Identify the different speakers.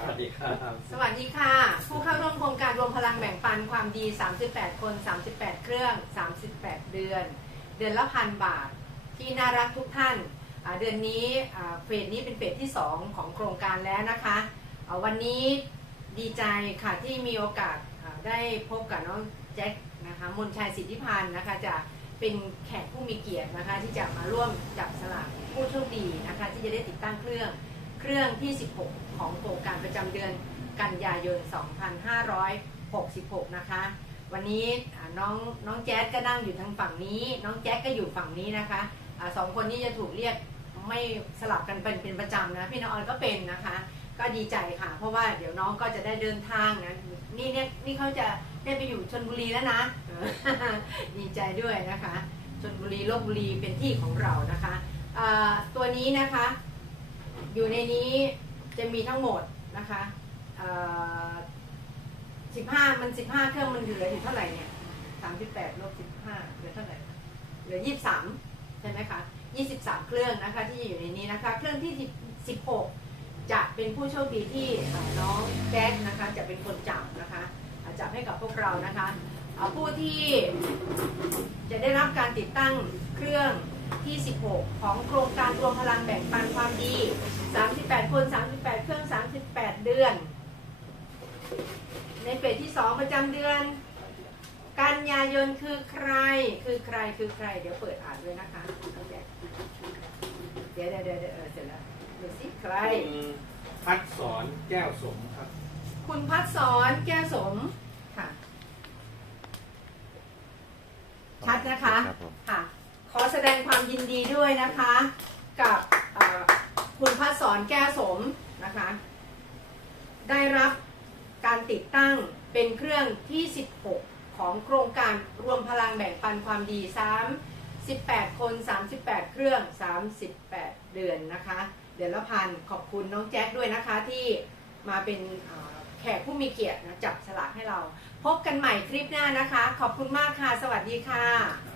Speaker 1: สวัสดีครับ
Speaker 2: สวัสดีค่ะ ผู้เข้าร่วมโครงการรวมพลังแบ่งปันความดี 38 คน 38 เครื่อง 38 เดือน เดือนละพันบาท ที่น่ารักทุกท่าน เดือนนี้เฟสนี้เป็นเฟสที่ 2 ของโครงการแล้วนะคะ วันนี้ดีใจค่ะที่มีโอกาสได้พบกับน้องแจ็คนะคะมนชัยสิทธิพันธ์นะคะจะเป็นแขกผู้มีเกียรตินะคะที่จะมาร่วมจับสลากผู้โชคดีนะคะที่จะได้ติดตั้งเครื่อง เครื่องที่ 16 ของโครงการประจำเดือนกันยายน 2566 นะคะ วันนี้น้องน้องแจ๊สก็นั่งอยู่ทางฝั่งนี้ น้องแจ๊สก็อยู่ฝั่งนี้นะคะอาสองคนนี้จะถูกเรียกไม่สลับกันเป็นเป็นประจำนะ พี่น้องออนก็เป็นนะคะ ก็ดีใจค่ะ เพราะว่าเดี๋ยวน้องก็จะได้เดินทางนะ นี่เนี่ยนี่เขาจะได้ไปอยู่ชนบุรีแล้วนะ ดีใจด้วยนะคะชนบุรีลบบุรีเป็นที่ของเรานะคะ ตัวนี้นะคะ อยู่ในนี้จะมีทั้งหมดนะคะสิบห้ามันสิบห้าเครื่องมันเหลืออยู่เท่าไหร่เนี่ยสามสิบแปดลบสิบห้าเหลือเท่าไหร่เหลือยี่สิบสามใช่ไหมคะยี่สิบสามเครื่องนะคะที่อยู่ในนี้นะคะ เครื่องที่สิบหกจะเป็นผู้โชคดีที่น้องแก๊กนะคะ จะเป็นคนจับนะคะจับให้กับพวกเรานะคะผู้ที่จะได้รับการติดตั้งเครื่อง ที่ 16 ของโครงการรวมพลังแบ่งปันความดี 38 คน 38 เครื่อง 38 เดือน ในเฟสที่ 2 ประจำเดือน กันยายนคือใคร คือใคร คือใคร เดี๋ยวเปิดอ่านด้วยนะคะ เดี๋ยวเดี๋ยวเดี๋ยวเดี๋ยวเออเสร็จแล้วดูสิใคร
Speaker 1: คุณพัดสอนแก้วสมครับ
Speaker 2: คุณพัดสอนแก้วสม ค่ะ ชัดนะคะ
Speaker 3: ครับผม
Speaker 2: ค่ะขอแส ดงความยินดีด้วยนะคะ กับคุณพัดสอนแก้วสมนะคะ ได้รับการติดตั้งเป็นเครื่องที่ 16 ของโครงการรวมพลังแบ่งปันความดี 3 18 คน 38 เครื่อง 38 เดือนนะคะ เดือนละพันขอบคุณน้องแจ็คด้วยนะคะที่มาเป็นแขกผู้มีเกียรตินะจับสลากให้เรา พบกันใหม่คลิปหน้านะคะ ขอบคุณมากค่ะ สวัสดีค่ะ